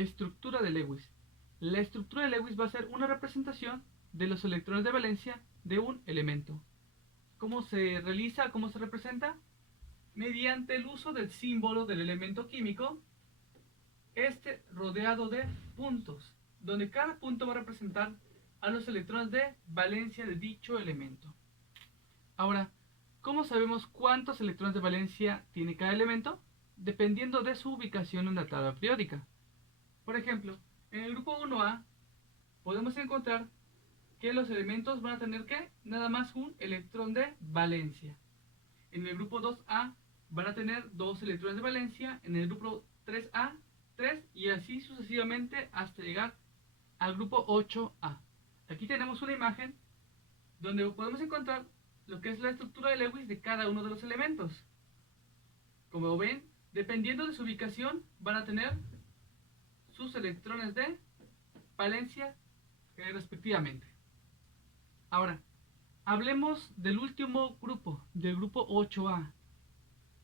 Estructura de Lewis. La estructura de Lewis va a ser una representación de los electrones de valencia de un elemento. ¿Cómo se realiza? ¿Cómo se representa? Mediante el uso del símbolo del elemento químico, rodeado de puntos, donde cada punto va a representar a los electrones de valencia de dicho elemento. Ahora, ¿cómo sabemos cuántos electrones de valencia tiene cada elemento? Dependiendo de su ubicación en la tabla periódica. Por ejemplo, en el grupo 1A podemos encontrar que los elementos van a tener que nada más un electrón de valencia. En el grupo 2A van a tener 2 electrones de valencia, en el grupo 3A 3 y así sucesivamente hasta llegar al grupo 8A. Aquí tenemos una imagen donde podemos encontrar lo que es la estructura de Lewis de cada uno de los elementos. Como ven, dependiendo de su ubicación van a tener sus electrones de valencia respectivamente. Ahora, hablemos del último grupo, del grupo 8A.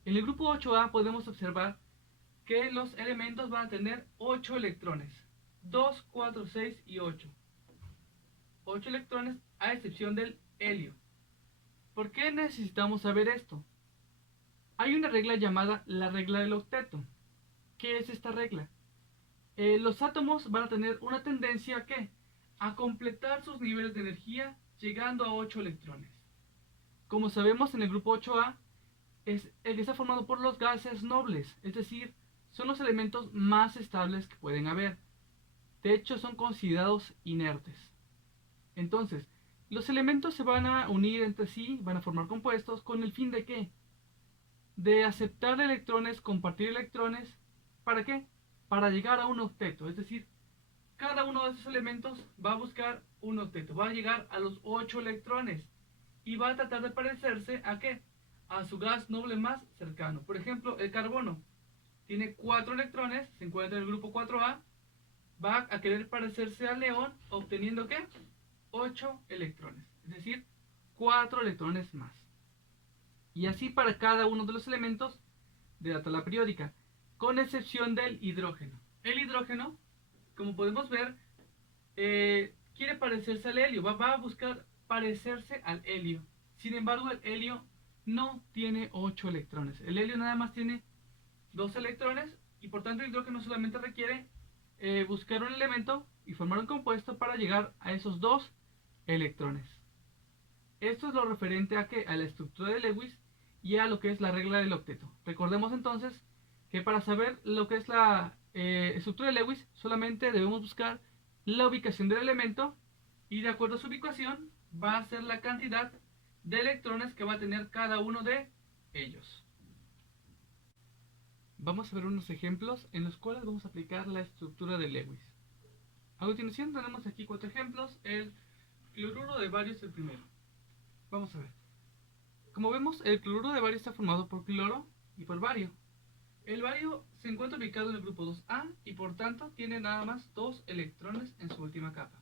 En el grupo 8A podemos observar que los elementos van a tener 8 electrones. 2, 4, 6 y 8. 8 electrones a excepción del helio. ¿Por qué necesitamos saber esto? Hay una regla llamada la regla del octeto. ¿Qué es esta regla? Los átomos van a tener una tendencia a ¿qué? A completar sus niveles de energía llegando a 8 electrones. Como sabemos, en el grupo 8A es el que está formado por los gases nobles, es decir, son los elementos más estables que pueden haber. De hecho, son considerados inertes. Entonces, los elementos se van a unir entre sí, van a formar compuestos con el fin de ¿qué? De aceptar electrones, compartir electrones, ¿para qué? Para llegar a un octeto, es decir, cada uno de esos elementos va a buscar un octeto, va a llegar a los 8 electrones y va a tratar de parecerse ¿a qué? A su gas noble más cercano. Por ejemplo, el carbono tiene 4 electrones, se encuentra en el grupo 4A, va a querer parecerse al neón obteniendo ¿qué? 8 electrones, es decir, 4 electrones más. Y así para cada uno de los elementos de la tabla periódica, con excepción del hidrógeno. El hidrógeno, como podemos ver, quiere parecerse al helio, va a buscar parecerse al helio. Sin embargo, el helio no tiene 8 electrones. El helio nada más tiene 2 electrones y por tanto el hidrógeno solamente requiere buscar un elemento y formar un compuesto para llegar a esos 2 electrones. Esto es lo referente a la estructura de Lewis y a lo que es la regla del octeto. Recordemos entonces que para saber lo que es la estructura de Lewis solamente debemos buscar la ubicación del elemento y de acuerdo a su ubicación va a ser la cantidad de electrones que va a tener cada uno de ellos. Vamos a ver unos ejemplos en los cuales vamos a aplicar la estructura de Lewis. A continuación tenemos aquí 4 ejemplos. El cloruro de bario es el primero. Vamos a ver. Como vemos, el cloruro de bario está formado por cloro y por bario. El bario se encuentra ubicado en el grupo 2A y por tanto tiene nada más 2 electrones en su última capa.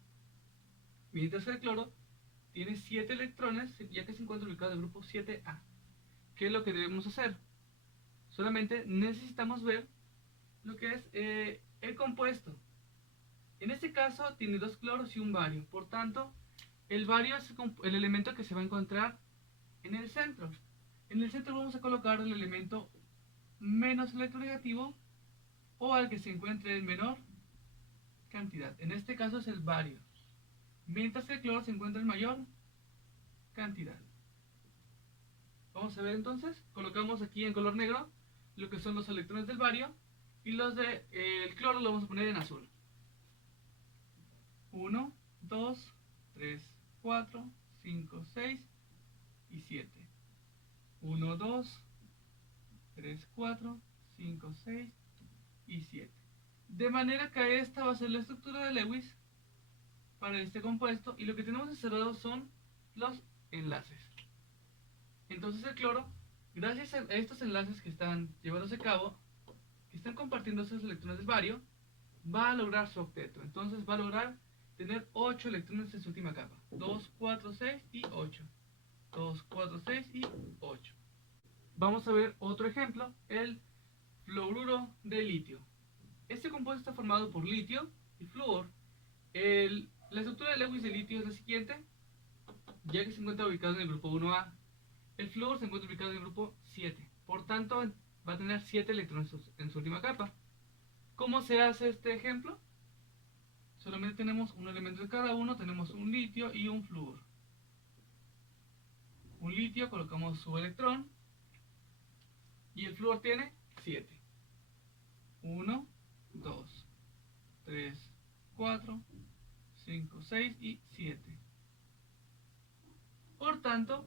Mientras el cloro tiene 7 electrones ya que se encuentra ubicado en el grupo 7A. ¿Qué es lo que debemos hacer? Solamente necesitamos ver lo que es el compuesto. En este caso tiene 2 cloros y un bario. Por tanto, el bario es el elemento que se va a encontrar en el centro. En el centro vamos a colocar el elemento menos electronegativo o al que se encuentre en menor cantidad. En este caso es el bario. Mientras que el cloro se encuentra en mayor cantidad. Vamos a ver entonces, colocamos aquí en color negro lo que son los electrones del bario y los del cloro lo vamos a poner en azul. 1, 2, 3, 4, 5, 6 y 7. 1, 2, 3, 4, 5, 6 y 7. De manera que esta va a ser la estructura de Lewis para este compuesto y lo que tenemos encerrado son los enlaces. Entonces el cloro, gracias a estos enlaces que están llevándose a cabo, que están compartiendo esos electrones del bario, va a lograr su octeto. Entonces va a lograr tener 8 electrones en su última capa. 2, 4, 6 y 8. 2, 4, 6 y 8. Vamos a ver otro ejemplo, el fluoruro de litio. Este compuesto está formado por litio y flúor. La estructura de Lewis de litio es la siguiente, ya que se encuentra ubicado en el grupo 1A. El flúor se encuentra ubicado en el grupo 7. Por tanto, va a tener 7 electrones en su última capa. ¿Cómo se hace este ejemplo? Solamente tenemos un elemento de cada uno, tenemos un litio y un flúor. Un litio, colocamos su electrón y el flúor tiene 7. 1, 2, 3, 4, 5, 6 y 7. Por tanto,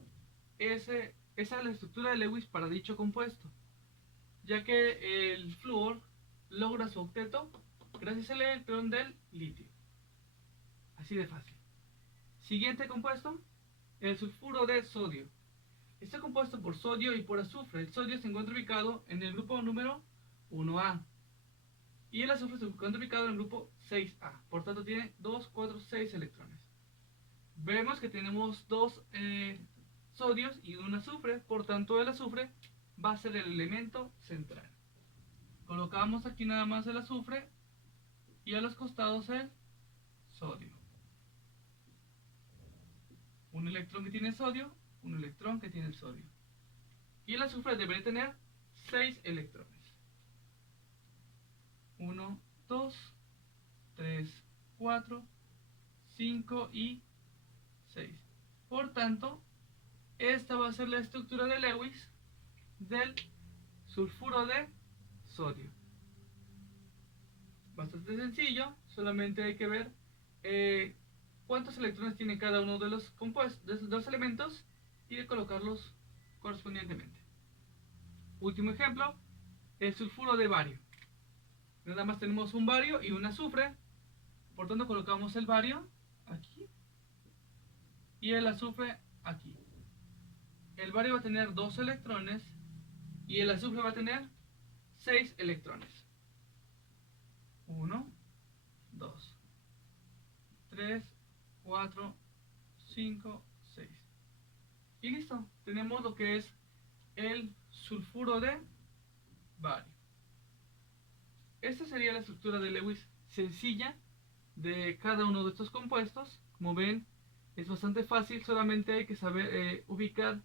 esa es la estructura de Lewis para dicho compuesto, ya que el flúor logra su octeto gracias al electrón del litio. Así de fácil. Siguiente compuesto, el sulfuro de sodio. Está compuesto por sodio y por azufre. El sodio se encuentra ubicado en el grupo número 1A y el azufre se encuentra ubicado en el grupo 6A. Por tanto, tiene 2, 4, 6 electrones. Vemos que tenemos dos sodios y un azufre, por tanto el azufre va a ser el elemento central. Colocamos aquí nada más el azufre y a los costados el sodio. Un electrón que tiene sodio, un electrón que tiene el sodio. Y el azufre debería tener 6 electrones. 1, 2, 3, 4, 5 y 6. Por tanto, esta va a ser la estructura de Lewis del sulfuro de sodio. Bastante sencillo, solamente hay que ver cuántos electrones tiene cada uno de los compuestos, de los elementos, y de colocarlos correspondientemente. Último ejemplo, el sulfuro de bario. Nada más tenemos un bario y un azufre, por tanto colocamos el bario aquí y el azufre aquí. El bario va a tener 2 electrones y el azufre va a tener 6 electrones. 1, 2, 3, 4, 5, 6. Y listo, tenemos lo que es el sulfuro de bario. Esta sería la estructura de Lewis sencilla de cada uno de estos compuestos. Como ven, es bastante fácil, solamente hay que saber ubicar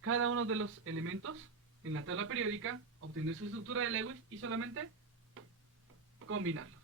cada uno de los elementos en la tabla periódica, obtener su estructura de Lewis y solamente combinarlos.